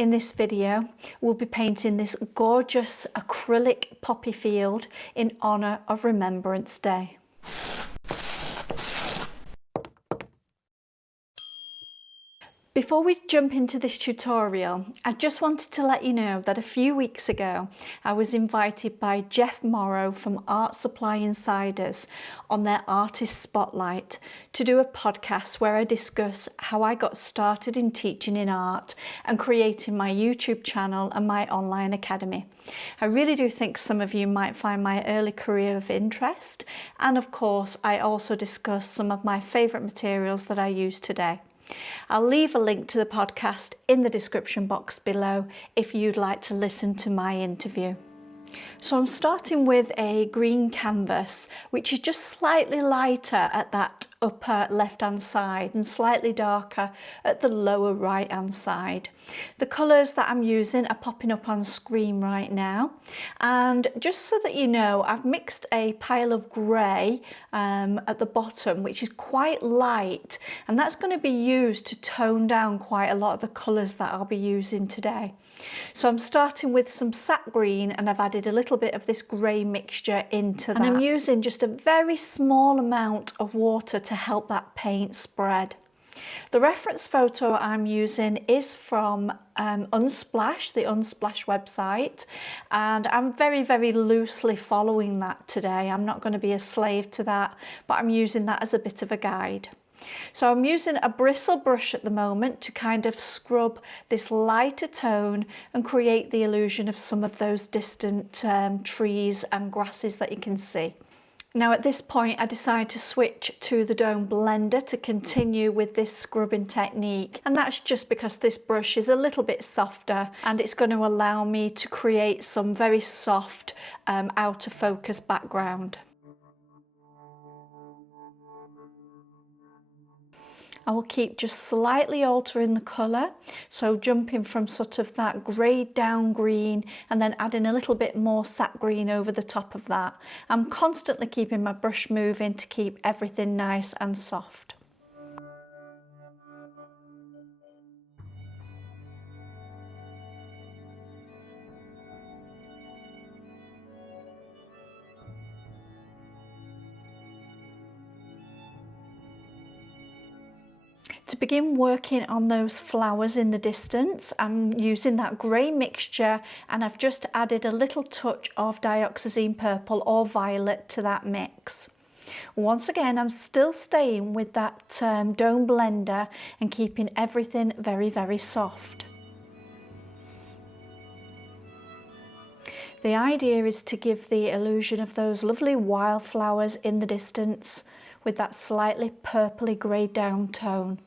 In this video, we'll be painting this gorgeous acrylic poppy field in honour of Remembrance Day. Before we jump into this tutorial, I just wanted to let you know that a few weeks ago I was invited by Jeff Morrow from Art Supply Insiders on their Artist Spotlight to do a podcast where I discuss how I got started in teaching in art and creating my YouTube channel and my online academy. I really do think some of you might find my early career of interest, and of course I also discuss some of my favourite materials that I use today. I'll leave a link to the podcast in the description box below if you'd like to listen to my interview. So I'm starting with a green canvas, which is just slightly lighter at that upper left hand side and slightly darker at the lower right hand side. The colours that I'm using are popping up on screen right now, and just so that you know, I've mixed a pile of grey at the bottom, which is quite light, and that's going to be used to tone down quite a lot of the colours that I'll be using today. So I'm starting with some sap green, and I've added a little bit of this grey mixture into that. And I'm using just a very small amount of water to help that paint spread. The reference photo I'm using is from Unsplash, the Unsplash website, and I'm very loosely following that today. I'm not going to be a slave to that, but I'm using that as a bit of a guide. So I'm using a bristle brush at the moment to kind of scrub this lighter tone and create the illusion of some of those distant trees and grasses that you can see. Now at this point I decide to switch to the Dome blender to continue with this scrubbing technique, and that's just because this brush is a little bit softer and it's going to allow me to create some very soft out of focus background. I will keep just slightly altering the colour, so jumping from sort of that greyed down green and then adding a little bit more sap green over the top of that. I'm constantly keeping my brush moving to keep everything nice and soft. To begin working on those flowers in the distance, I'm using that grey mixture, and I've just added a little touch of dioxazine purple or violet to that mix. Once again, I'm still staying with that Dome blender and keeping everything very soft. The idea is to give the illusion of those lovely wildflowers in the distance with that slightly purpley greyed down tone.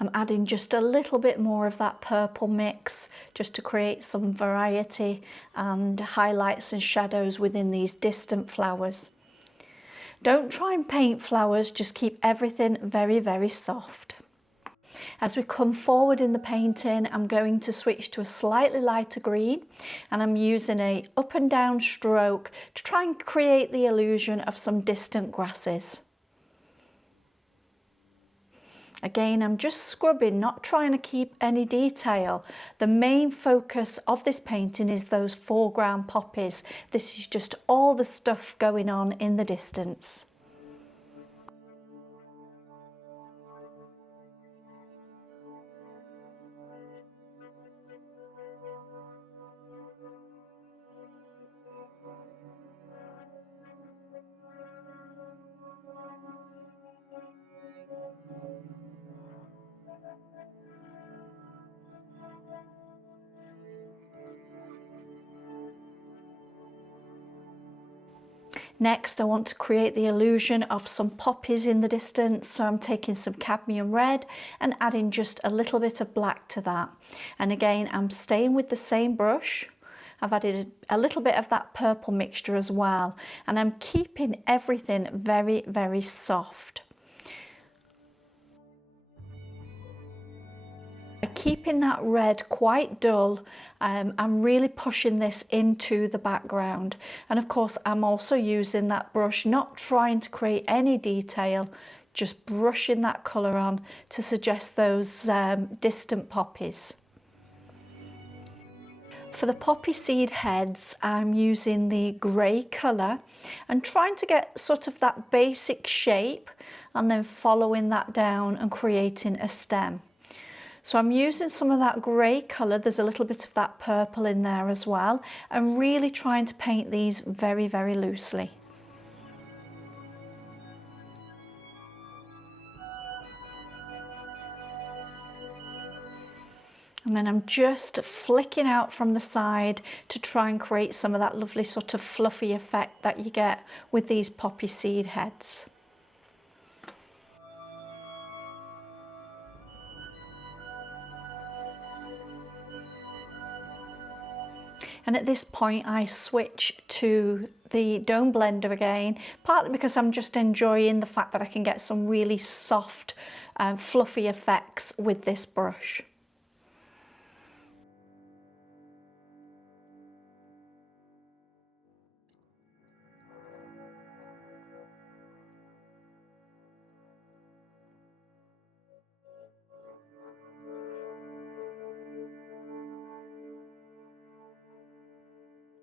I'm adding just a little bit more of that purple mix just to create some variety and highlights and shadows within these distant flowers. Don't try and paint flowers, just keep everything very soft. As we come forward in the painting, I'm going to switch to a slightly lighter green, and I'm using a up and down stroke to try and create the illusion of some distant grasses. Again, I'm just scrubbing, not trying to keep any detail. The main focus of this painting is those foreground poppies. This is just all the stuff going on in the distance. Next, I want to create the illusion of some poppies in the distance, so I'm taking some cadmium red and adding just a little bit of black to that. And again, I'm staying with the same brush. I've added a little bit of that purple mixture as well, and I'm keeping everything very soft. Keeping that red quite dull, I'm really pushing this into the background, and of course I'm also using that brush, not trying to create any detail, just brushing that colour on to suggest those distant poppies. For the poppy seed heads, I'm using the grey colour and trying to get sort of that basic shape and then following that down and creating a stem. So I'm using some of that grey colour, there's a little bit of that purple in there as well, and really trying to paint these very, very loosely. And then I'm just flicking out from the side to try and create some of that lovely sort of fluffy effect that you get with these poppy seed heads. And at this point I switch to the Dome Blender again, partly because I'm just enjoying the fact that I can get some really soft, fluffy effects with this brush.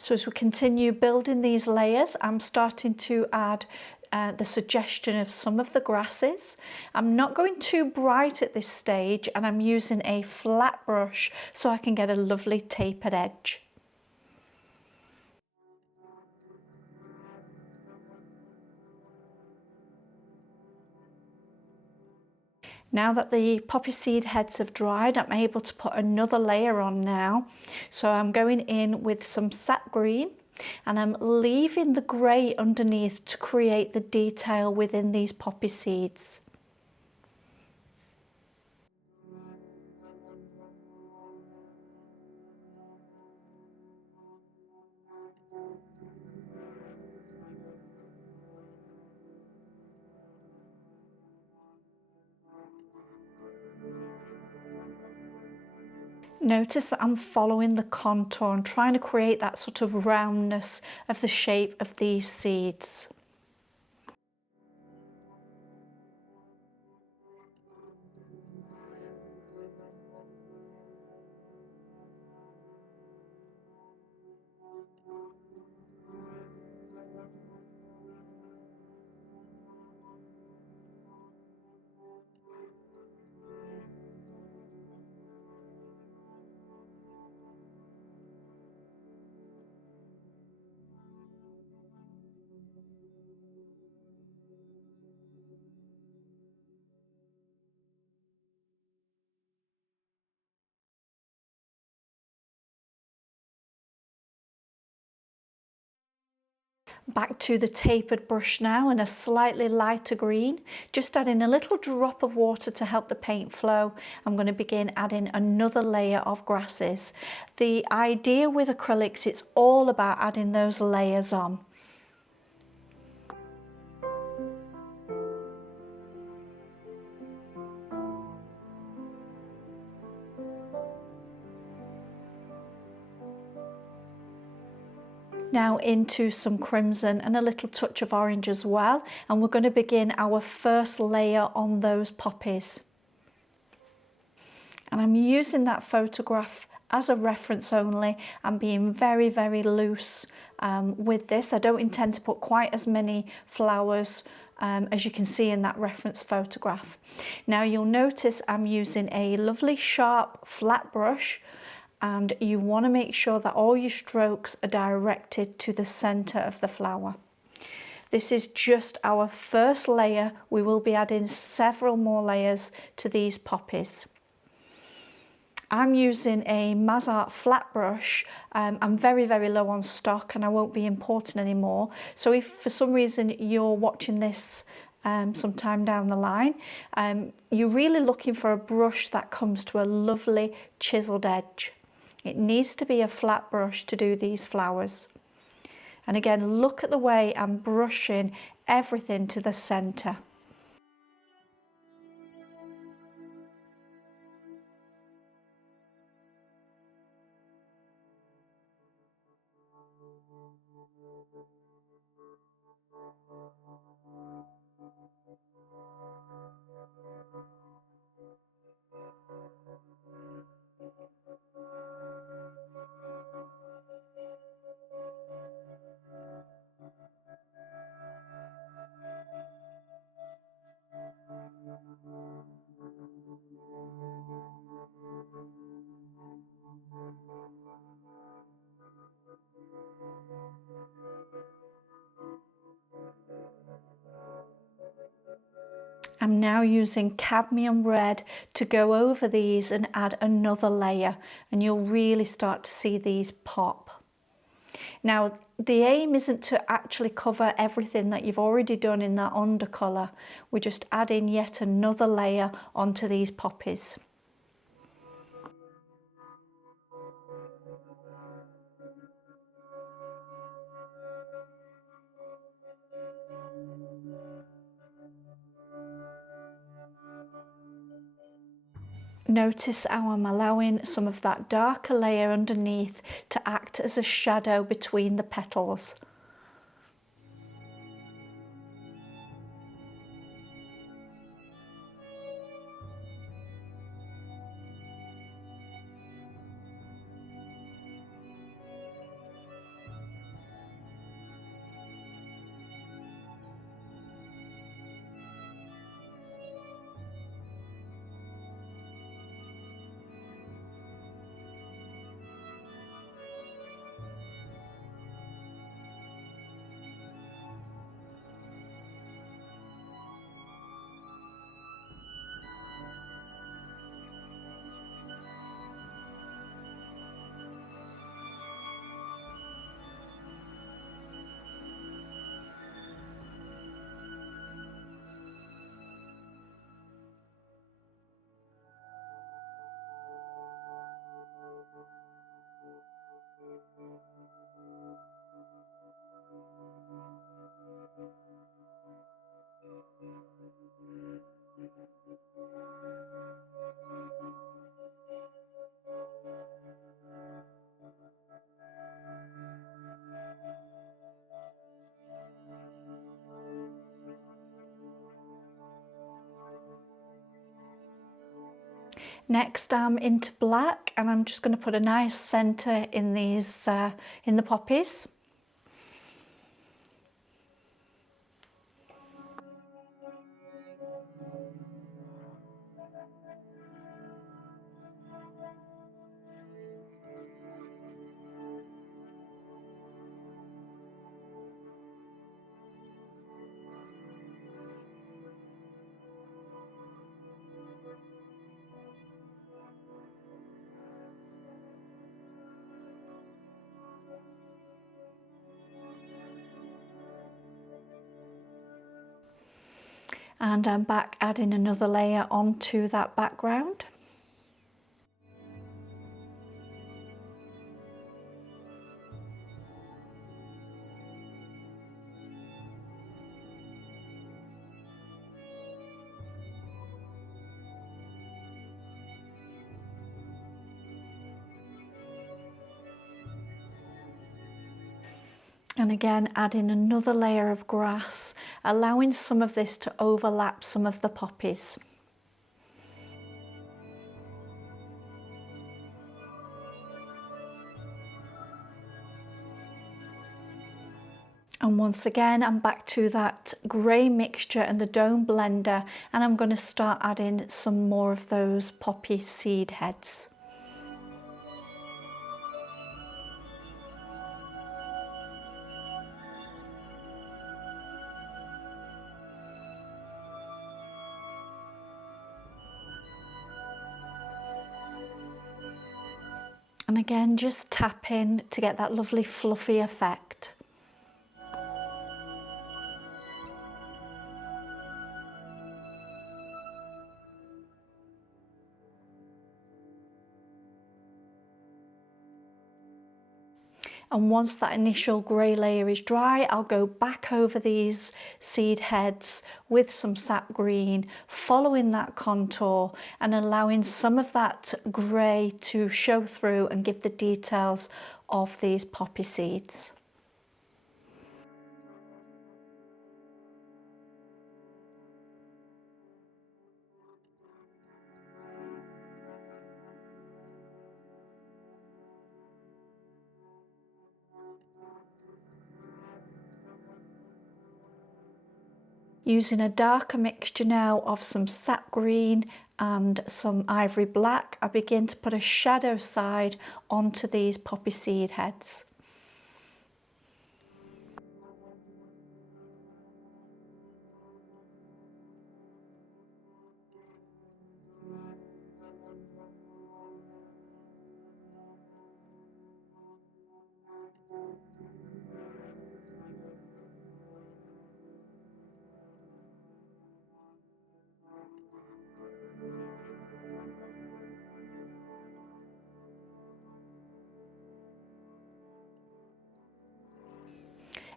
So as we continue building these layers, I'm starting to add the suggestion of some of the grasses. I'm not going too bright at this stage, and I'm using a flat brush so I can get a lovely tapered edge. Now that the poppy seed heads have dried, I'm able to put another layer on now. So I'm going in with some sap green and I'm leaving the grey underneath to create the detail within these poppy seeds. Notice that I'm following the contour and trying to create that sort of roundness of the shape of these seeds. Back to the tapered brush now in a slightly lighter green, just adding a little drop of water to help the paint flow. I'm going to begin adding another layer of grasses. The idea with acrylics, it's all about adding those layers on. Now into some crimson and a little touch of orange as well, and we're going to begin our first layer on those poppies. And I'm using that photograph as a reference only. I'm being very, very loose with this. I don't intend to put quite as many flowers as you can see in that reference photograph. Now you'll notice I'm using a lovely sharp flat brush, and you want to make sure that all your strokes are directed to the center of the flower. This is just our first layer. We will be adding several more layers to these poppies. I'm using a MazArt flat brush. I'm very, very low on stock and I won't be importing any more. So if for some reason you're watching this sometime down the line, you're really looking for a brush that comes to a lovely chiseled edge. It needs to be a flat brush to do these flowers. And again, look at the way I'm brushing everything to the center. I'm now using cadmium red to go over these and add another layer, and you'll really start to see these pop. Now, the aim isn't to actually cover everything that you've already done in that undercolour. We're just adding yet another layer onto these poppies. Notice how I'm allowing some of that darker layer underneath to act as a shadow between the petals. Next I'm into black, and I'm just going to put a nice centre in these in the poppies. And I'm back adding another layer onto that background. And again, adding another layer of grass, allowing some of this to overlap some of the poppies. And once again, I'm back to that grey mixture and the dome blender, and I'm going to start adding some more of those poppy seed heads. And again, just tap in to get that lovely fluffy effect. And once that initial grey layer is dry, I'll go back over these seed heads with some sap green, following that contour and allowing some of that grey to show through and give the details of these poppy seeds. Using a darker mixture now of some sap green and some ivory black, I begin to put a shadow side onto these poppy seed heads.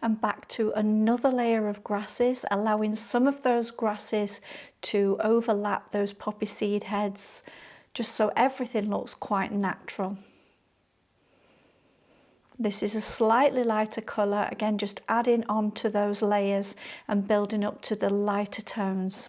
And back to another layer of grasses, allowing some of those grasses to overlap those poppy seed heads, just so everything looks quite natural. This is a slightly lighter colour, again just adding on to those layers and building up to the lighter tones.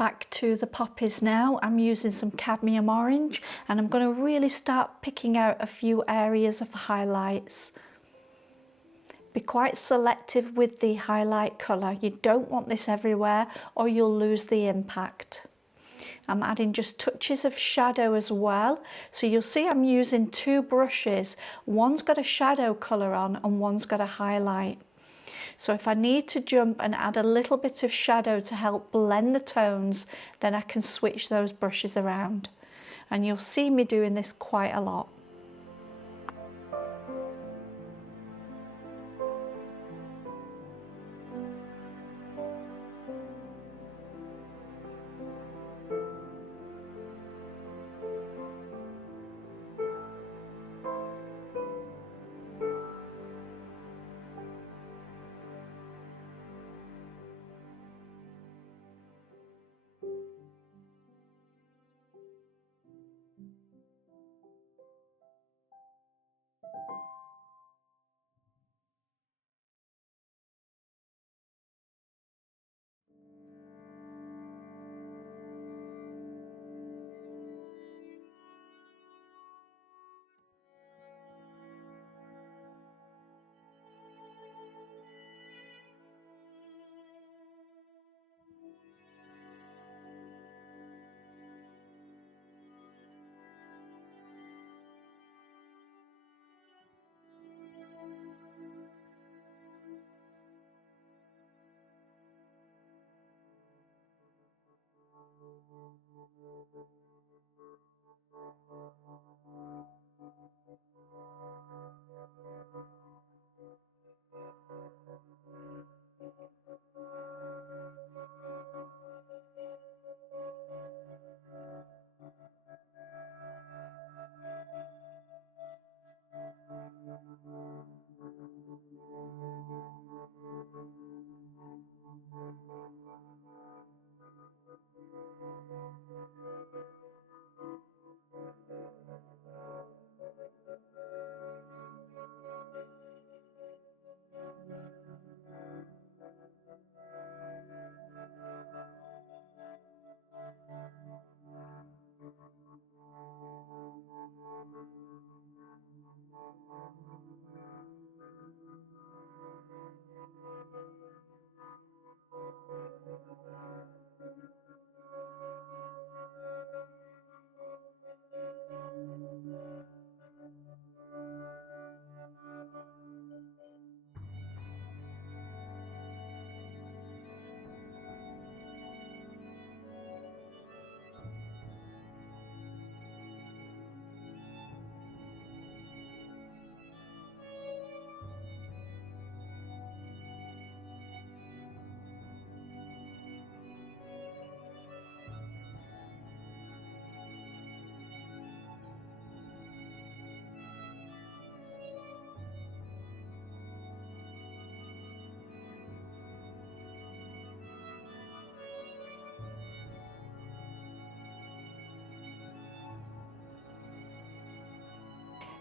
Back to the poppies now. I'm using some cadmium orange and I'm going to really start picking out a few areas of highlights. Be quite selective with the highlight colour. You don't want this everywhere or you'll lose the impact. I'm adding just touches of shadow as well. So you'll see I'm using two brushes. One's got a shadow colour on and one's got a highlight. So if I need to jump and add a little bit of shadow to help blend the tones, then I can switch those brushes around. And you'll see me doing this quite a lot.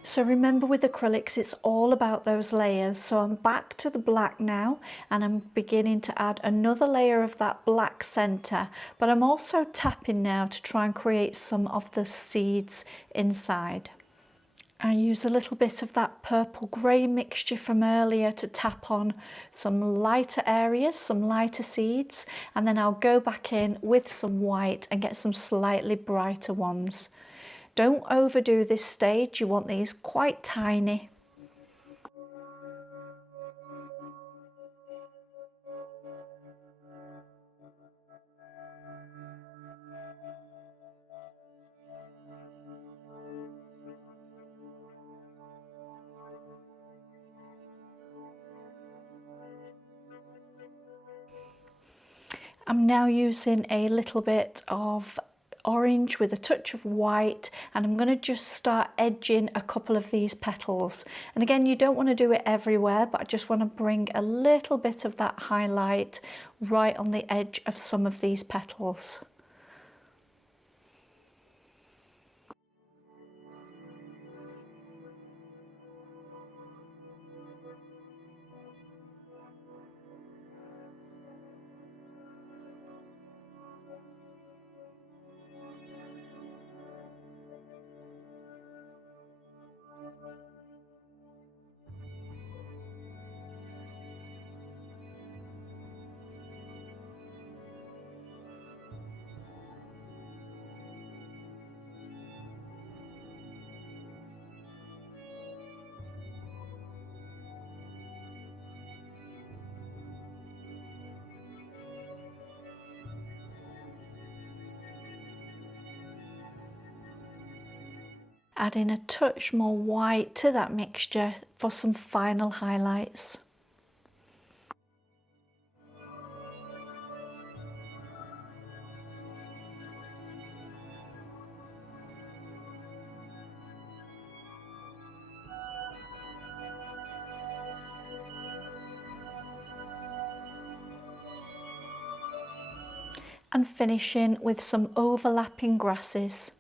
So remember with acrylics, it's all about those layers. So I'm back to the black now and I'm beginning to add another layer of that black center, but I'm also tapping now to try and create some of the seeds inside. I use a little bit of that purple grey mixture from earlier to tap on some lighter areas, some lighter seeds, and then I'll go back in with some white and get some slightly brighter ones. Don't overdo this stage, you want these quite tiny. I'm now using a little bit of orange with a touch of white, and I'm going to just start edging a couple of these petals. And again, you don't want to do it everywhere, but I just want to bring a little bit of that highlight right on the edge of some of these petals. Adding a touch more white to that mixture for some final highlights. And finishing with some overlapping grasses.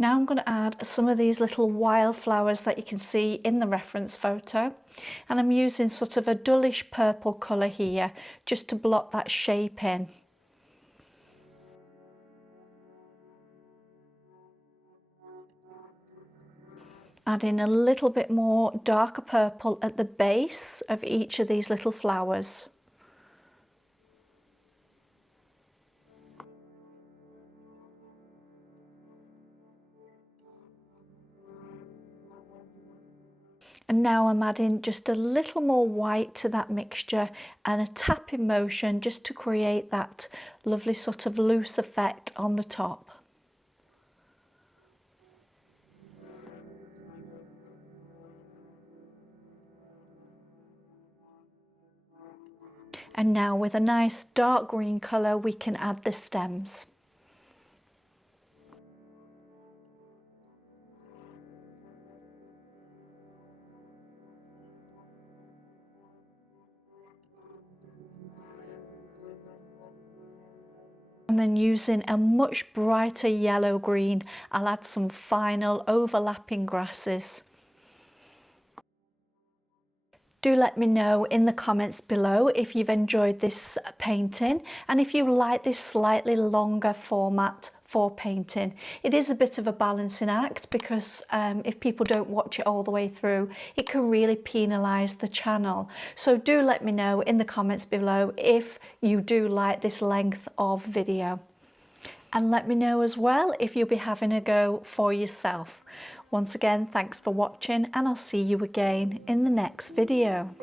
Now I'm going to add some of these little wildflowers that you can see in the reference photo, and I'm using sort of a dullish purple colour here just to block that shape in. Adding a little bit more darker purple at the base of each of these little flowers. And now I'm adding just a little more white to that mixture and a tapping motion just to create that lovely sort of loose effect on the top. And now with a nice dark green colour we can add the stems. And then using a much brighter yellow green, I'll add some final overlapping grasses. Do let me know in the comments below if you've enjoyed this painting and if you like this slightly longer format for painting. It is a bit of a balancing act because if people don't watch it all the way through, it can really penalise the channel. So do let me know in the comments below if you do like this length of video. And let me know as well if you'll be having a go for yourself. Once again, thanks for watching, and I'll see you again in the next video.